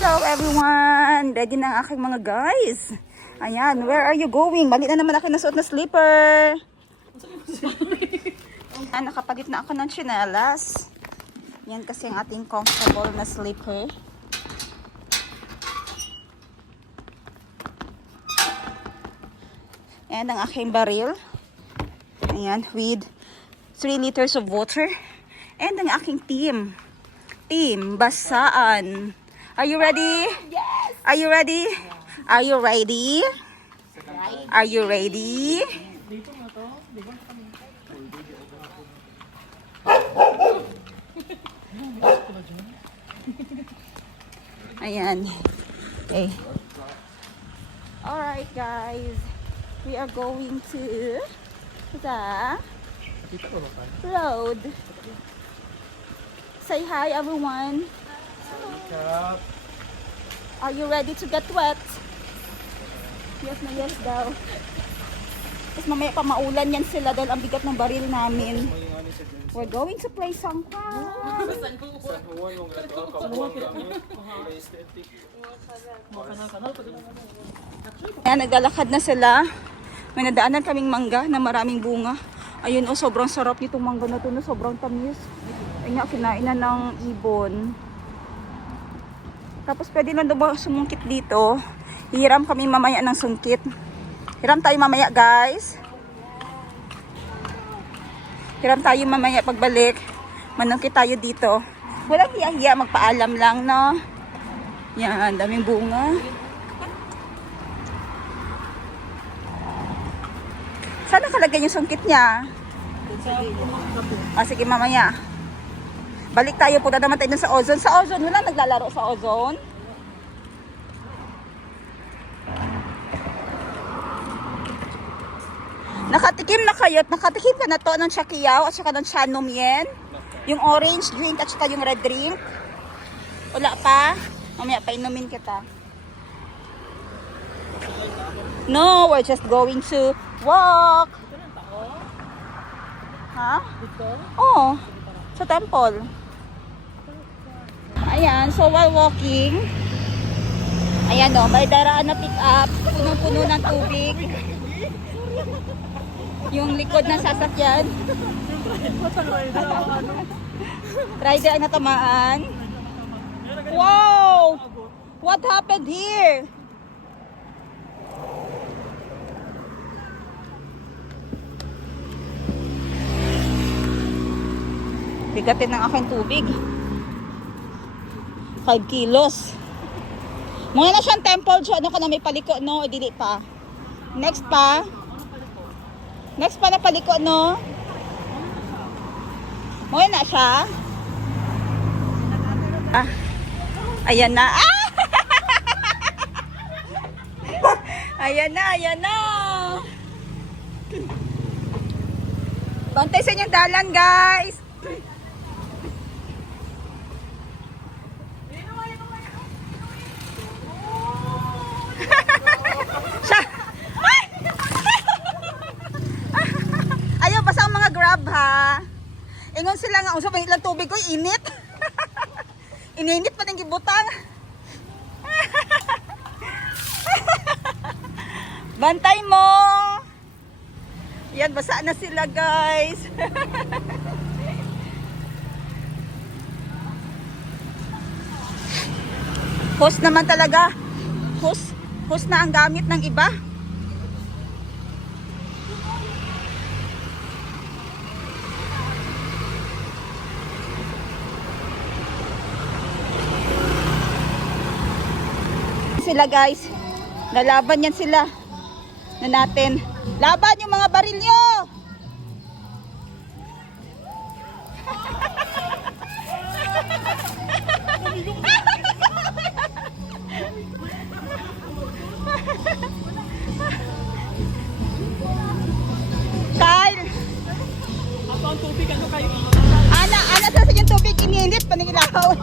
Hello everyone! Ready na ang aking mga guys. Ayan, where are you going? Mali na naman ako nasuot na slipper. Nakapalit na ako ng tsinelas. Yan kasi ang ating comfortable na slipper. And ang aking baril. Ayan, with 3 liters of water. And ang aking team. Team Basaan. Are you ready? Yes! Are you ready? Are you ready? Are you ready? Ayan. Okay. Alright guys. We are going to the road. Say hi everyone. Are you ready to get wet? Yes na yes daw. Tapos mamaya pa maulan yan sila dahil ang bigat ng baril namin. We're going to play sangkwan. Ayan, naglalakad na sila. May nadaanan kaming mangga na maraming bunga. Ayun o, sobrang sarap nitong mangga na ito. Sobrang tamis. Ayun nga, kinain na ng ibon. Tapos pwede lang daw sumungkit dito. Hiram kami mamaya ng sungkit. Hiram tayo mamaya guys. Hiram tayo mamaya pagbalik. Manungkit tayo dito. Walang hiya-hiya, magpaalam lang no. Yan, daming bunga. Saan nakalagay yung sungkit niya? Sige mamaya. Balik tayo, punta naman tayo sa Ozone. Sa Ozone, wala naglalaro sa Ozone. Nakatikim na kayo. Nakatikim ka na to ng Chakiyaw at saka ng Chanom Yen. Yung orange drink at saka yung red drink. Wala pa. Mamaya pa inumin kita. No, we're just going to walk. Ha? Oo. Sa temple. Ayan, so while walking, ayan o, may daraan na pick up, punong-puno ng tubig. Yung likod ng sasakyan. Rider ang natamaan. Wow! What happened here? Bigatin ng aking tubig. 5 kilos. Muna na siyang temple dyan. Ano ka na may paliko, no? O dili pa. Next pa. Next pa na paliko, no? Muna na siya. Ah. Ayan na. Ah! Ayan na, ayan na. Bantay sa inyong dalan, guys. Ayaw, basta ang mga grab ha. Ingon sila nga, usap ang ilang tubig ko, init. Ininit pa ng gibutang. Bantay mo. Yan, basa na sila guys. Hose naman talaga. Hose na ang gamit ng iba. Sila guys. Lalaban yan sila. Na natin. Laban yung mga baril nyo. Kyle. Ako ang tubig, ano kayo? Ana sa yung tubig ininit panigilaw.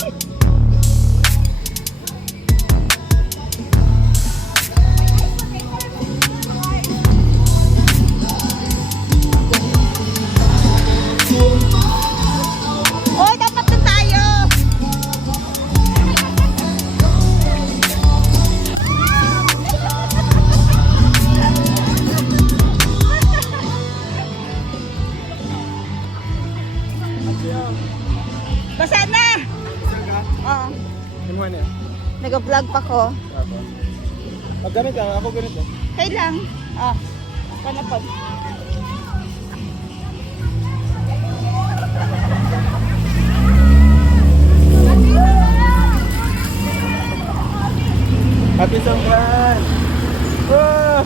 Ah, Yung ano yan? nag-vlog pa ko. Ako. Pag ganito, ako ganito. Kaya lang. Ah, panapag. Happy Songkran! Wow!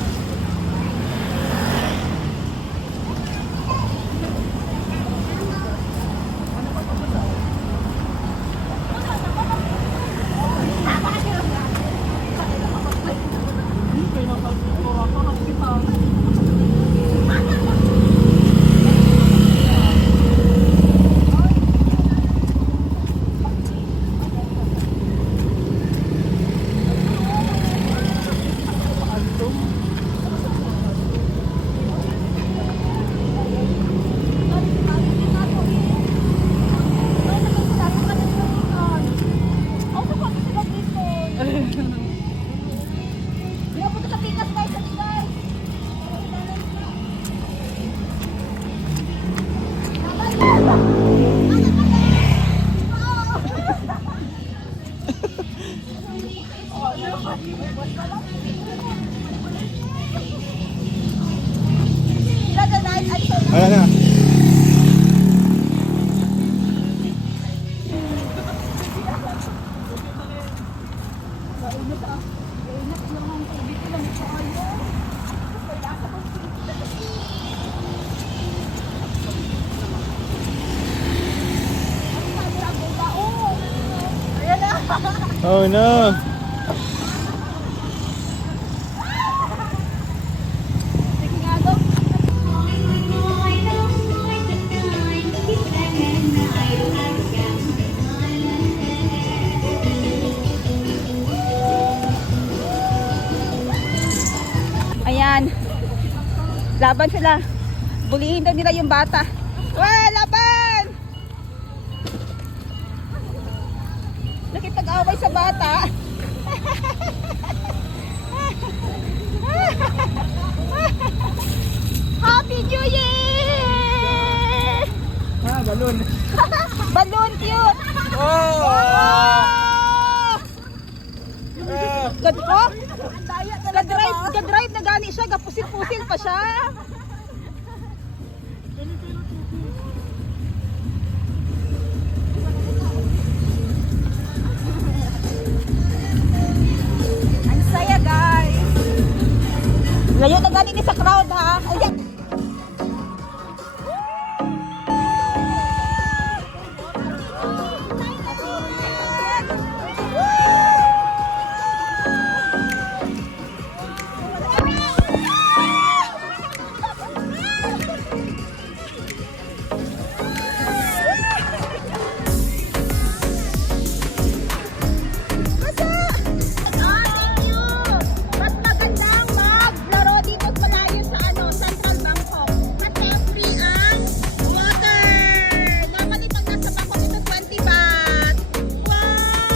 Wala na. Oh no! Ayan. Laban sila. Bulihin daw nila yung bata. Wah, laban! Nakipag-away sa bata. Happy New Year! Ah, balon! Balloon cute! Oh! Gad ko? Gad-drive na gani siya. Gapusil-pusil pa siya. Ang saya, guys. Layo na gani ni sa crowd, ha? Ayan. Mas magandang maglaro dito malayo sa Central Bangkok. Kasi free ang water. Normally pag nasa Bangkok ito 20 baht. Wow!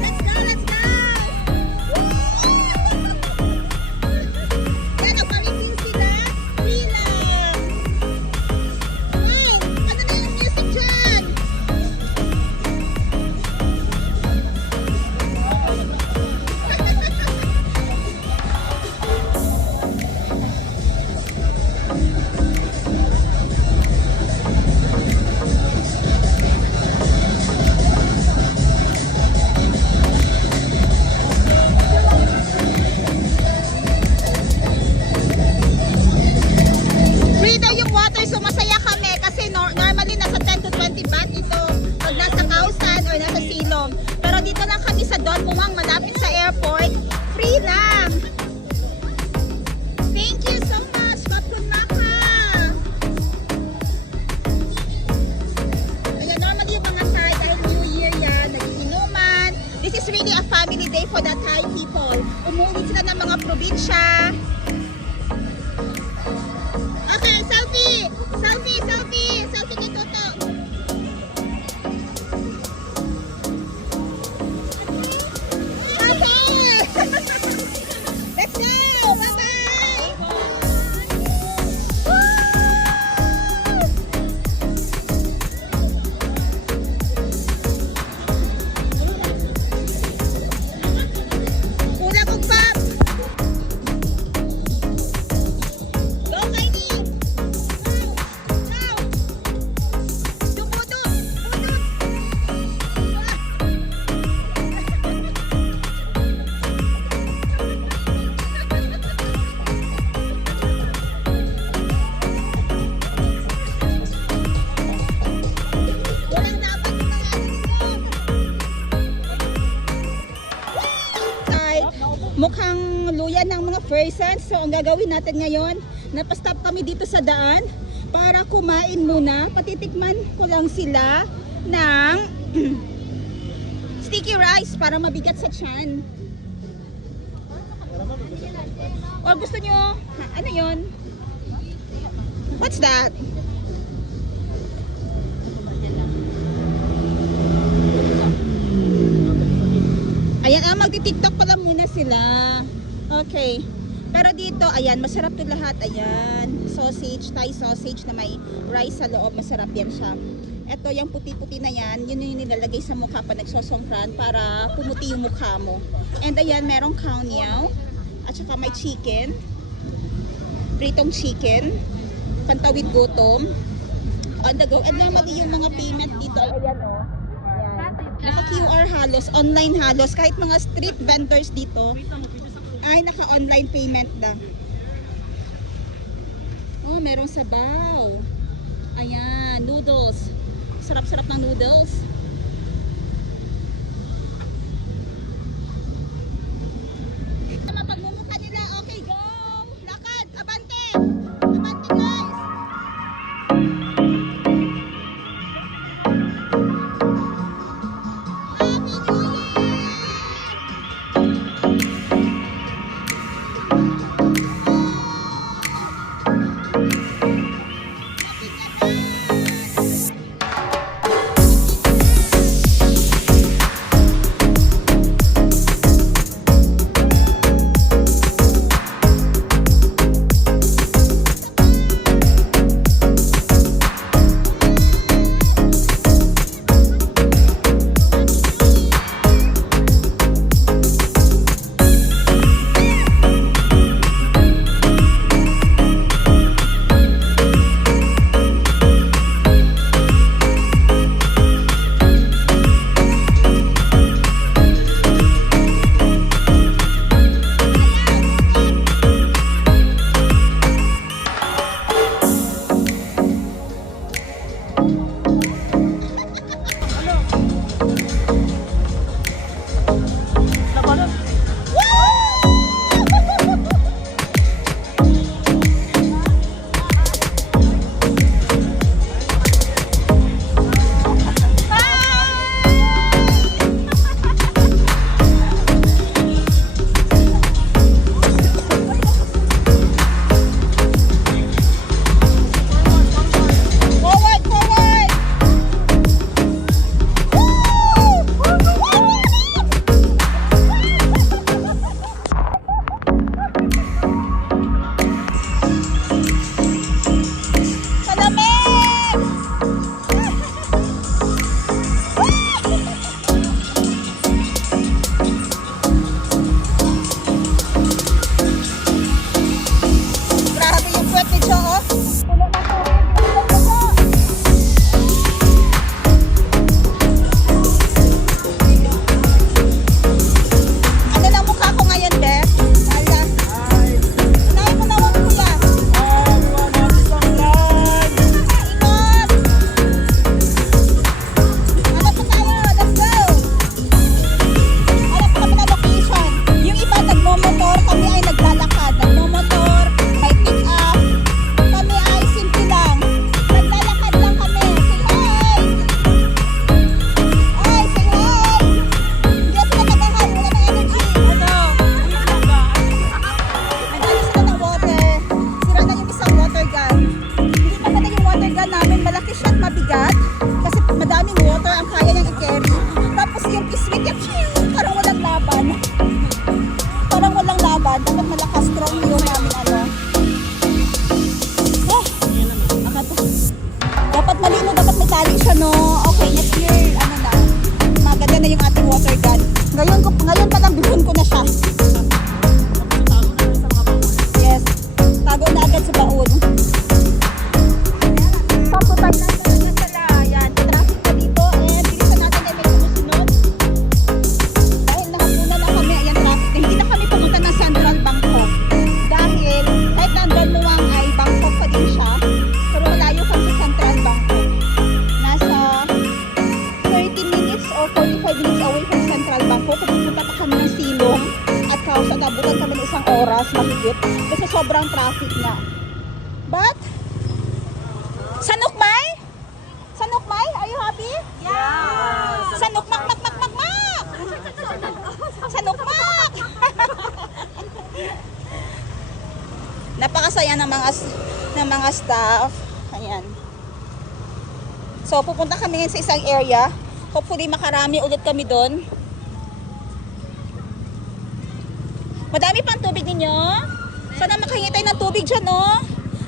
Let's go, let's go! Yan ang pamipin sila. Free lang. Wow! Ano na yung music dyan? Free daw yung water, so masaya kami kasi normally nasa 10 to 20 baht ito pag nasa Kausan or nasa Silom. Pero dito lang kami sa Don Muang, malapit sa airport. Free lang! Thank you so much! Kapun Maka! Ayan, normally yung mga Thai dahil New Year yan, nag-inuman. This is really a family day for the Thai people. Umuwi sila ng mga probinsya. Okay, selfie! Selfie, selfie! Selfie ni Toto! Okay! Let's go! Bye-bye! Woo! yan ng mga persons. So ang gagawin natin ngayon, napastop kami dito sa daan para kumain muna. Patitikman ko lang sila ng sticky rice para mabigat sa tiyan. Or gusto nyo, ano yon? What's that? Ayan, magti-tiktok pa lang muna sila. Okay. Pero dito, ayan, masarap to lahat. Ayan, sausage, Thai sausage na may rice sa loob. Masarap yan siya. Ito, yung puti-puti na yan, yun yung nilalagay sa mukha pa nagsosongkran para pumuti yung mukha mo. And ayan, merong khao niao. At saka may chicken. Pritong chicken. Pantawid gutom. On the go. And normally yung mga payment dito, ayan o. Naka-QR halos, online halos. Kahit mga street vendors dito, ay naka-online payment na. Oh, merong sabaw. Ayan, noodles. Sarap-sarap ng noodles. Pagmumukha nila, okay, go! Lakad, abante! Abante, guys! Ngayon pa lang bilhin ko na siya. Yes. Tago na agad sa baon. Paputay na talaga sila. Yan. Traffic pa dito. And bilisan natin ay may sumusunod. Dahil nakapuna na kami. Ayan, traffic. Hindi na kami pumunta ng Central Bangkok. Dahil kahit nandun luwang ay Bangkok pa din siya. Pero malayo kami sa Central Bangkok. Nasa 30 minutes or 45 minutes away from Central Bangkok. Kung pupunta pa kami ng Silong oras mahigit kasi sobrang traffic na. But, Sanukmay? Sanukmay? Are you happy? Yeah! Sanukmak, mak, mak, mak, mak! Sanukmak! Napakasaya ng mga staff. Ayan. So, pupunta kami ngayon sa isang area. Hopefully, makarami ulit kami doon. Madami pang tubig ninyo. Sana makahingi tayo ng tubig dyan, oh.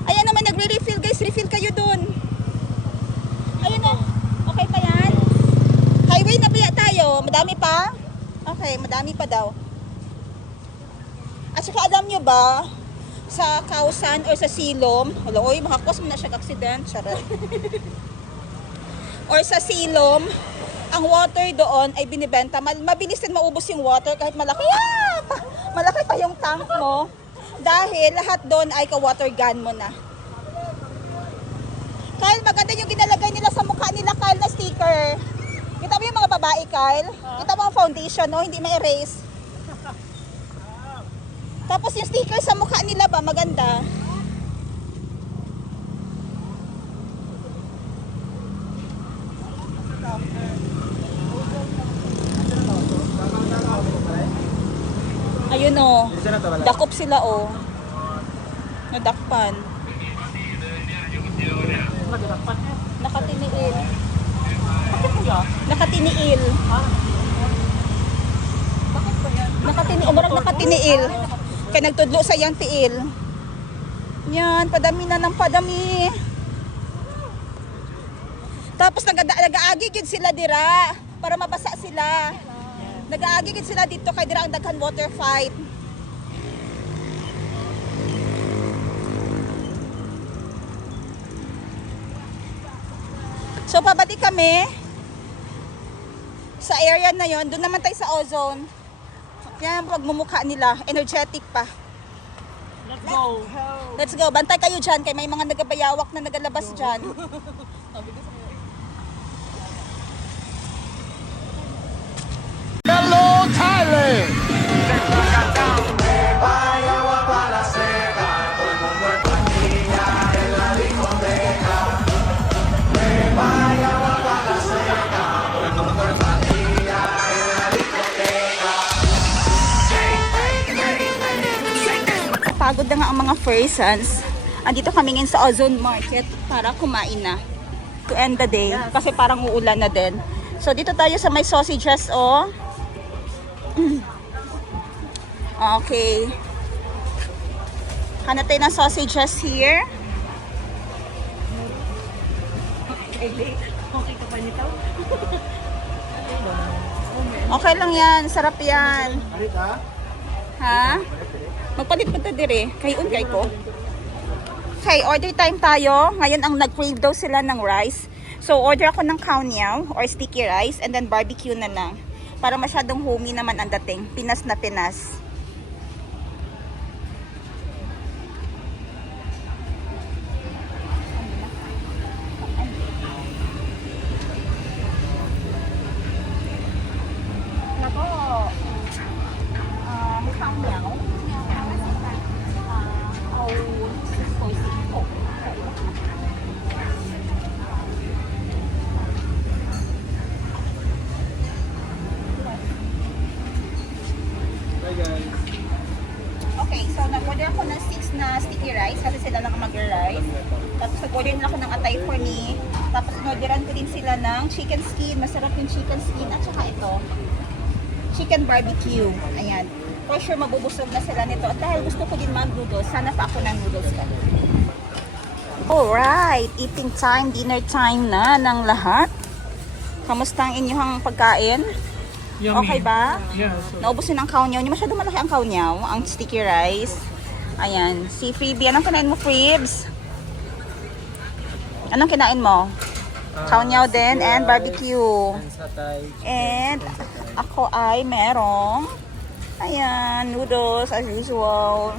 Ayan naman, nagre-refill, guys. Refill kayo doon. Ayun, oh. Okay pa yan? Highway na biya tayo. Madami pa? Okay, madami pa daw. At saka alam nyo ba, sa Kausan or sa Silom, wala, oy, makakos mo na siya accident. Charot. Or sa Silom, ang water doon ay binibenta. Mabilis din maubos yung water kahit malaki. Malaki pa yung tank mo. Dahil lahat doon ay ka-water gun mo na. Kyle, maganda yung ginalagay nila sa mukha nila, Kyle, na sticker. Kita mo yung mga babae, Kyle? Kita mo ang foundation, no? Hindi ma-erase. Tapos yung sticker sa mukha nila ba, maganda. Ayun o, dakop sila o. Nadakpan. Nakatiniil. Nakatiniil. Nakatiniil. Marang nakatiniil. Kaya nagtudlo sa iyang tiil. Yan, padami na ng padami. Tapos nag-aagi gid sila dira para mabasa sila. Nag-aagi gid sila dito kay dira ang daghan water fight. So pabalik kami sa area na yon. Doon naman tayo sa ozone. Yan ang pagmumukha nila. Energetic pa. Let's go! Let's go. Bantay kayo dyan. Kaya may mga nagabayawak na nagalabas dyan. Hello, Thailand! Pagod na nga ang mga Fresans. Andito kami ngayon sa Ozone Market para kumain na. To end the day. Kasi parang uulan na din. So dito tayo sa may sausages, oh. Okay. Hanap tayo ng sausages here. Okay lang yan. Sarap yan. Ha? Magpalit pa dire. Kay unkay ko. Okay, order time tayo. Ngayon ang nag-crave daw sila ng rice. So order ako ng khao niao or sticky rice and then barbecue na lang. Para masyadong homey naman ang dating. Pinas na Pinas. Nako. Khao niao. Okay, so nag-order ako ng 6 na sticky rice kasi sila lang mag-rice. Tapos nag-order nila ako ng atay for me. Tapos in-orderan ko din sila ng chicken skin. Masarap yung chicken skin. At saka ito, chicken barbecue. Ayan. For sure mabubusog na sila nito. At dahil gusto ko din mag-noodles, sana pa ako ng noodles ka. Alright, eating time, dinner time na ng lahat. Kamusta ang inyong pagkain? Yummy. Okay ba? Yeah. Naubos yun ang khao niao. Hindi masyado malaki ang khao niao. Ang sticky rice. Ayan. Si Freebie. Anong kinain mo, Freebs? Anong kinain mo? Khao niao din and barbecue. And ako ay merong ayan, noodles as usual.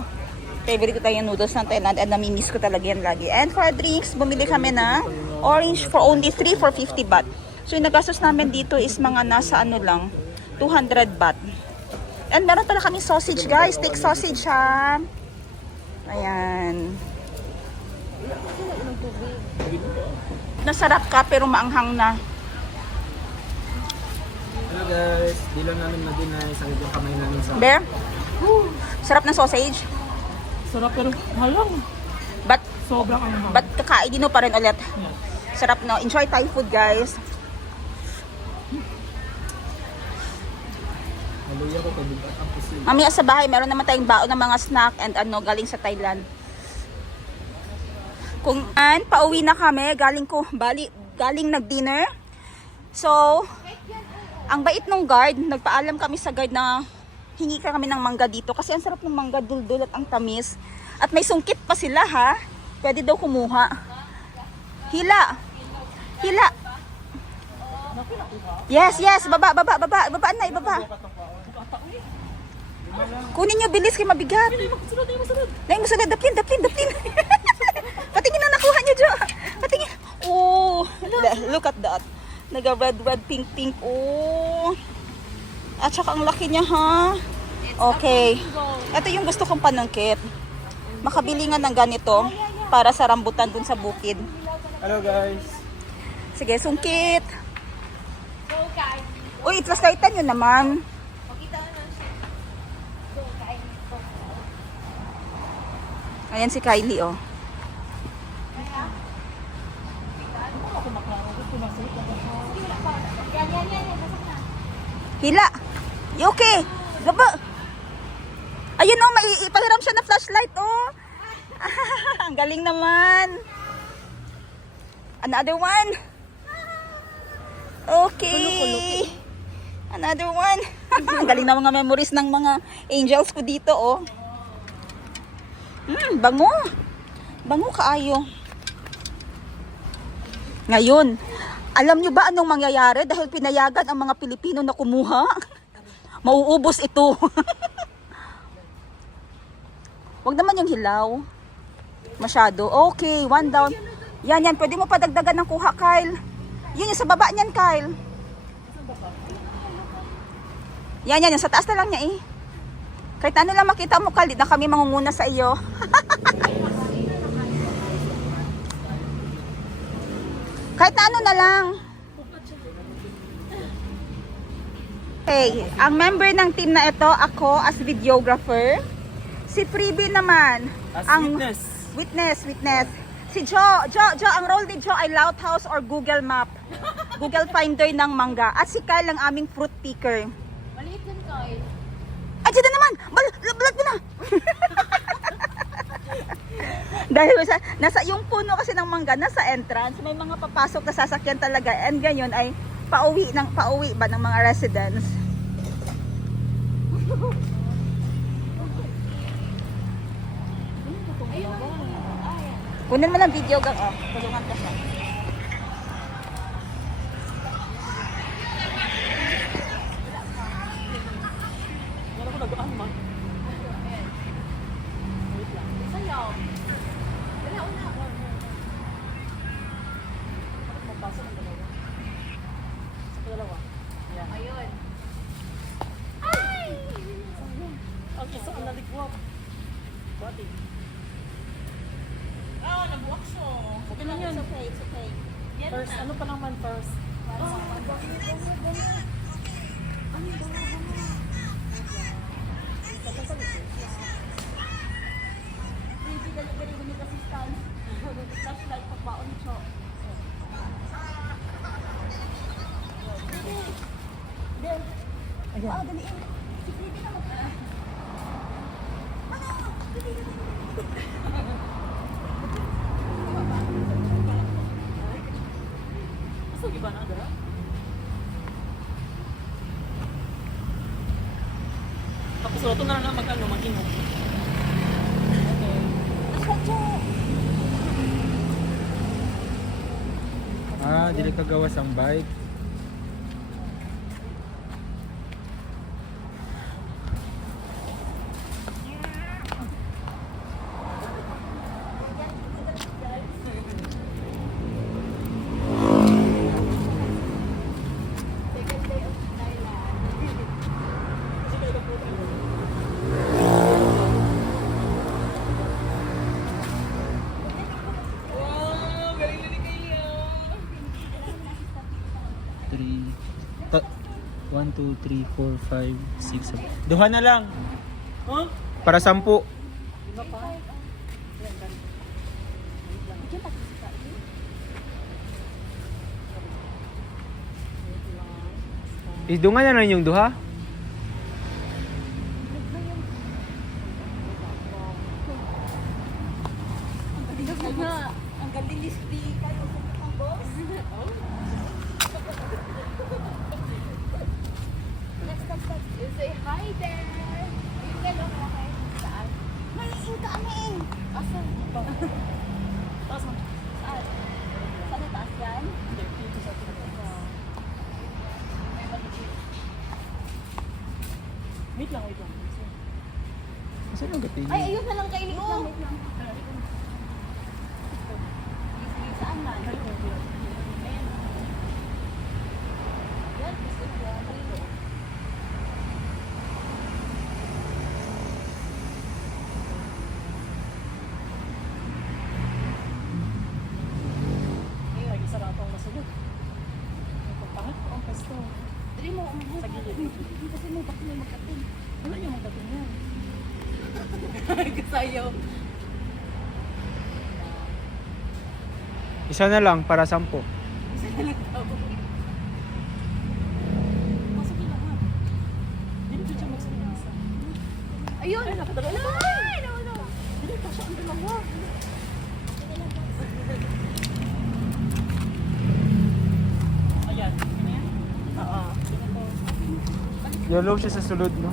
Favorite ko tayo yung noodles ng Thailand and namimiss ko talaga yan lagi. And for drinks, bumili kami ng orange for only 3 for 50 baht. So yung nagastos namin dito is mga nasa ano lang, 200 baht. And meron pala kami sausage, guys. Steak sausage, ha. Ayan. Nasarap ka, pero maanghang na. Hello guys, di lang namin madinay, sakit yung kamay namin sa... Be? Sarap ng sausage. Sarap pero halang. But, Sobrang anghang. but kakainin mo pa rin ulit. Sarap, no? Enjoy Thai food, guys. Haluya ko, kabigat ang pusi. Mamaya sa bahay, meron naman tayong baon ng mga snack and ano, galing sa Thailand. Kung pauwi na kami, galing nag-dinner. So, ang bait nung guard, nagpaalam kami sa guard na hingi ka kami ng mangga dito. Kasi ang sarap ng mangga, dul-dul at ang tamis. At may sungkit pa sila, ha? Pwede daw kumuha. Hila! Hila! Yes, yes! Baba na, ibaba. Kunin nyo, bilis kayo mabigat. Nay, masunod. Daplin. Patingin na nakuha nyo, Jo. Patingin. Oh, look at that. Naga-red, pink. Oh. At saka ang laki niya, ha? Okay. Ito yung gusto kong panungkit. Makabili nga ng ganito para sa rambutan dun sa bukid. Hello guys. Sige, sungkit. Uy, itlas kaitan yun naman. Ayan si Kylie, oh. Hila! You okay? Gaba! Ayun, oh, may ipahiram siya na flashlight, oh. Ang galing naman. Another one. Okay. Another one. Ang galing na mga memories ng mga angels ko dito, oh. Bango. Bango kaayo. Ngayon, alam nyo ba anong mangyayari dahil pinayagan ang mga Pilipino na kumuha? Mauubos ito. Wag naman yung hilaw. Masyado. Okay, one down. Yan. Pwede mo pa dagdagan ng kuha, Kyle. Yun yung sa baba niyan, Kyle. Yan. Yung sa taas na lang niya, eh. Kahit ano lang makita mo, Kyle, na kami mangunguna sa iyo. Kahit ano na lang. Okay, ang member ng team na ito, ako as videographer. Si Freebie naman. As ang witness. Witness. Si Jo, ang role ni Jo ay Lighthouse or Google Map. Google Finder ng mangga. At si Kyle ang aming fruit picker. Maliit yun, Kyle. Ay, dyan na naman! Balat mo na! Dahil nasa yung puno kasi ng mangga, nasa entrance, may mga papasok na sasakyan talaga. And ganyan ay pauwi ba ng mga residents. Kunin mo lang video gang, oh. Tulungan ka siya. Wala ko nagaan man. Sayaw. Wala, una. Magpasok ang dalawa. Sa dalawa. Ayan. Ayun. Ay! Ang isa ang nalikwap. Bati. Nabuwak siya. Okay na yan. It's okay. First, ano pa naman first? Flashlight pagbaon siya. Ayan. Oh, dali. Si Freebie na mag- Asa giba na dara? Tapos ito na lang mag-inom. Dili ka gawas ang bike. 3. 1, 2, 3, 4, 5, 6, 7. Duha na lang. Huh? Para 10. Iba pa? Idungan na lang yung duha. Ang galing ni Speaker. Ang boss. You say hi there. Yung gano'n mo kayo saan? May kami. Asan? Taas mo. Saan? Saan ang taas yan? Hindi, dito sa atin. May maliit. Wait lang, wait lang. Saan ang gating? Ay, ayun na lang kayo. Wait lang. Saan man? Ayan. Yan, gusto ko yan. Eh, lagi sarap ang masugod. Ang pagpangat ko ang pesto. Dali mo, Sa gilid. Hindi kasi mo, bakit may magkatin? Ano yung magdating yan? Kasayaw. Isa na lang para 10. Pasok yun lang ha. Dito siya magsabi isa. Ayun! Ay, nakadala. Ay, no, no. Dili pa siya ang dalawa. Ayan. Ano yan? Oo. Yellow siya sa sulod, no?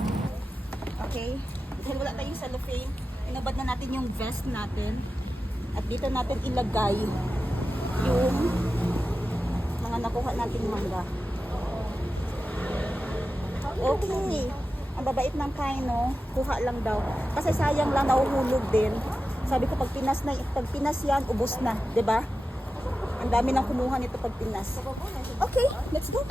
Okay. Dahil wala tayong cellophane, inabad na natin yung vest natin. At dito natin ilagay yung mga nakuha nating mangga. Okay. Ang babait ng Kaino, kuha lang daw. Kasi sayang lang, nahuhulog din. Sabi ko, pag pinas yan, ubos na. 'Di ba? Ang dami nang kumuha nito pag pinas. Okay, let's go.